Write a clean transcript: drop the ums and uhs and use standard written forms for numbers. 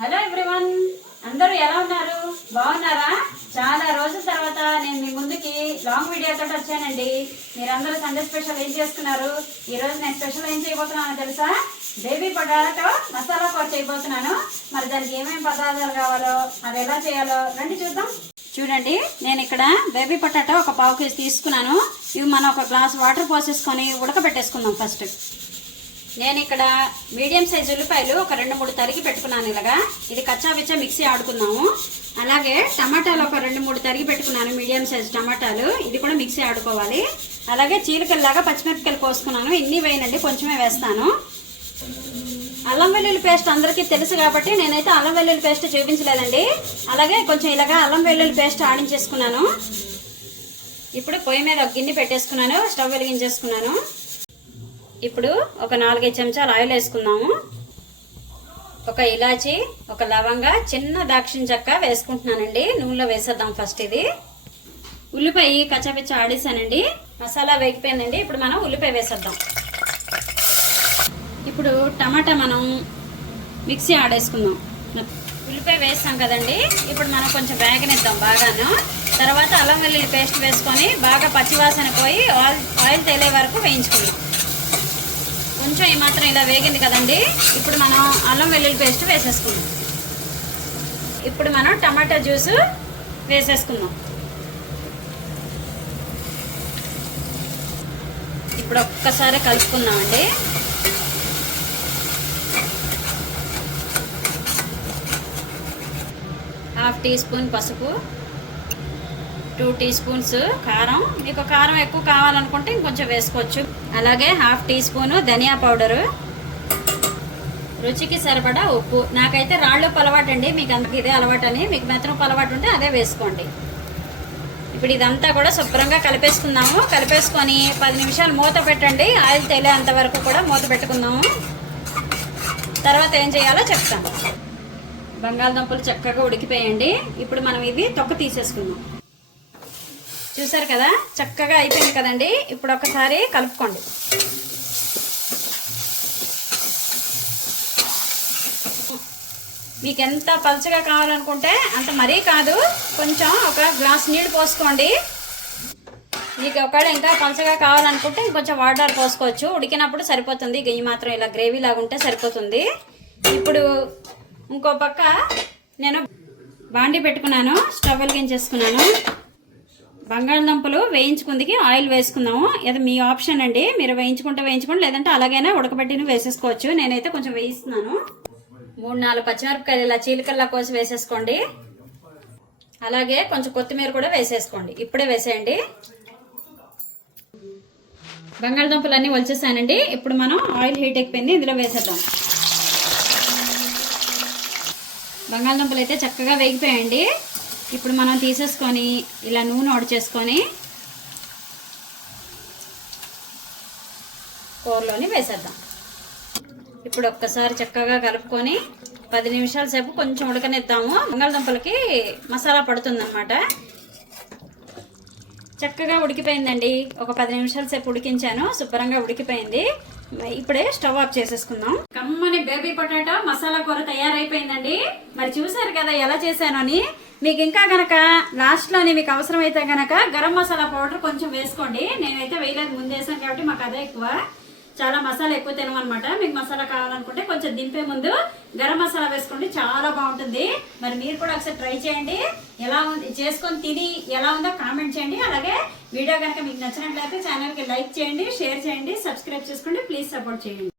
Hello everyone, అందరూ ఎలా ఉన్నారు? బాగున్నారా? చాలా రోజుల తర్వాత నేను మీ ముందుకి లాంగ్ వీడియోతో వచ్చానండి. మీరందరూ సండే స్పెషల్ ఏం చేసుకున్నారు? ఈరోజు నేను స్పెషల్ ఏం చేయబోతున్నానో తెలుసా? బేబీ పొటాటో మసాలా కూర చేయబోతున్నాను. మరి దానికి ఏమేమి పదార్థాలు కావాలో, అది ఎలా చేయాలో రండి చూద్దాం. చూడండి, నేను ఇక్కడ బేబీ పొటాటో ఒక పావు కేజీ తీసుకున్నాను. ఇవి మనం ఒక గ్లాస్ వాటర్ పోసేసుకొని ఉడకబెట్టేసుకుందాం. ఫస్ట్ నేను ఇక్కడ మీడియం సైజు ఉల్లిపాయలు ఒక 2-3 తరిగి పెట్టుకున్నాను. ఇలాగా ఇది కచ్చాపిచ్చా మిక్సీ ఆడుకున్నాము. అలాగే టమాటాలు ఒక 2-3 తరిగి పెట్టుకున్నాను, మీడియం సైజు టమాటాలు, ఇది కూడా మిక్సీ ఆడుకోవాలి. అలాగే చీలికల్లాగా పచ్చిమిరపకాయలు కోసుకున్నాను. ఇన్ని వేయనండి, కొంచెమే వేస్తాను. అల్లం వెల్లుల్లి పేస్ట్ అందరికీ తెలుసు కాబట్టి నేనైతే అల్లం వెల్లుల్లి పేస్ట్ చూపించలేదండి. అలాగే కొంచెం ఇలాగా అల్లం వెల్లుల్లి పేస్ట్ ఆడించేసుకున్నాను. ఇప్పుడు పొయ్యి మీద ఒక గిన్నె పెట్టేసుకున్నాను, స్టవ్ వెలిగించేసుకున్నాను. ఇప్పుడు ఒక 4-5 చెంచాలు ఆయిల్ వేసుకుందాము. ఒక ఇలాచి, ఒక లవంగ, చిన్న దాక్షిణ చెక్క వేసుకుంటున్నానండి. నూనెలో వేసేద్దాం ఫస్ట్. ఇది ఉల్లిపాయ కచ్చాపిచ్చ ఆడేసానండి. మసాలా వేగిపోయిందండి. ఇప్పుడు మనం ఉల్లిపాయ వేసేద్దాం. ఇప్పుడు టమాటా మనం మిక్సీ ఆడేసుకుందాం. ఉల్లిపాయ వేస్తాం కదండి, ఇప్పుడు మనం కొంచెం వేగనిద్దాం బాగాను. తర్వాత అల్లం వెల్లుల్లి పేస్ట్ వేసుకొని బాగా పచ్చివాసన పోయి ఆయిల్ తేలే వరకు వేయించుకుందాం. కొంచెం ఈ మాత్రం ఇలా వేగింది కదండి, ఇప్పుడు మనం అల్లం వెల్లుల్లి పేస్ట్ వేసేసుకుందాం. ఇప్పుడు మనం టమాటా జ్యూస్ వేసేసుకుందాం. ఇప్పుడు ఒక్కసారి కలుపుకుందామండి. హాఫ్ టీ స్పూన్ పసుపు, 2 టీ స్పూన్స్ కారం. మీకు కారం ఎక్కువ కావాలనుకుంటే ఇంకొంచెం వేసుకోవచ్చు. అలాగే హాఫ్ టీ స్పూను ధనియా పౌడరు, రుచికి సరిపడా ఉప్పు. నాకైతే రాళ్ళు అలవాటు అండి, మీకు అందరికి ఇదే అలవాటు అని. మీకు మెత్తనపు అలవాటు ఉంటే అదే వేసుకోండి. ఇప్పుడు ఇదంతా కూడా శుభ్రంగా కలిపేసుకుందాము. కలిపేసుకొని 10 నిమిషాలు మూత పెట్టండి. ఆయిల్ తేలేంత వరకు కూడా మూత పెట్టుకుందాము. తర్వాత ఏం చేయాలో చెప్తాను. బంగాళదుంపలు చక్కగా ఉడికిపోయండి. ఇప్పుడు మనం ఇవి తొక్క తీసేసుకుందాం. చూసారు కదా, చక్కగా అయిపోయింది కదండి. ఇప్పుడు ఒకసారి కలుపుకోండి. మీకు ఎంత పలుచగా కావాలనుకుంటే అంత మరీ కాదు, కొంచెం ఒక గ్లాస్ నీళ్ళు పోసుకోండి. మీకు ఒకవేళ ఇంకా పలుచగా కావాలనుకుంటే ఇంకొంచెం వాటర్ పోసుకోవచ్చు. ఉడికినప్పుడు సరిపోతుంది. ఈ మాత్రం ఇలా గ్రేవీ లాగా ఉంటే సరిపోతుంది. ఇప్పుడు ఇంకో పక్క నేను బాండి పెట్టుకున్నాను, స్టవ్ వెలిగించేసుకున్నాను. బంగాళదుంపలు వేయించుకుందికి ఆయిల్ వేసుకుందాము. అది మీ ఆప్షన్ అండి, మీరు వేయించుకుంటే వేయించుకోండి, లేదంటే అలాగైనా ఉడకబెట్టిన వేసేసుకోవచ్చు. నేనైతే కొంచెం వేయిస్తున్నాను. 3-4 పచ్చిమిరపకాయలు ఇలా చీలికల్లా కోసి వేసేసుకోండి. అలాగే కొంచెం కొత్తిమీర కూడా వేసేసుకోండి. ఇప్పుడే వేసేయండి. బంగాళదుంపలన్నీ వలిచేసానండి. ఇప్పుడు మనం ఆయిల్ హీట్ ఎక్కిపోయింది, ఇందులో వేసేద్దాం. బంగాళదుంపలు అయితే చక్కగా వేగిపోయాయండి. ఇప్పుడు మనం తీసేసుకొని ఇలా నూనె చేసుకొని కూరలోని వేసేద్దాం. ఇప్పుడు ఒక్కసారి చక్కగా కలుపుకొని 10 నిమిషాల సేపు కొంచెం ఉడకనిద్దాము. బంగాళదుంపలకి మసాలా పడుతుందన్నమాట. చక్కగా ఉడికిపోయిందండి. ఒక 10 నిమిషాల సేపు ఉడికించాను, శుభ్రంగా ఉడికిపోయింది. ఇప్పుడే స్టవ్ ఆఫ్ చేసేసుకుందాం. కమ్మని బేబీ పొటాటో మసాలా కూర తయారైపోయిందండి. మరి చూసారు కదా ఎలా చేశాను అని. మీకు ఇంకా గనక లాస్ట్లోని మీకు అవసరమైతే గనక గరం మసాలా పౌడర్ కొంచెం వేసుకోండి. నేనైతే వేయలేదు, ముందు వేసాను కాబట్టి మాకు అదే ఎక్కువ. చాలా మసాలా ఎక్కువ తినమనమాట. మీకు మసాలా కావాలనుకుంటే కొంచెం దింపే ముందు గరం మసాలా వేసుకోండి, చాలా బాగుంటుంది. మరి మీరు కూడా ఒకసారి ట్రై చేయండి. ఎలా ఉంది చేసుకొని తిని ఎలా ఉందో కామెంట్ చేయండి. అలాగే వీడియో కనుక మీకు నచ్చినట్లయితే ఛానల్కి లైక్ చేయండి, షేర్ చేయండి, సబ్స్క్రైబ్ చేసుకోండి. ప్లీజ్ సపోర్ట్ చేయండి.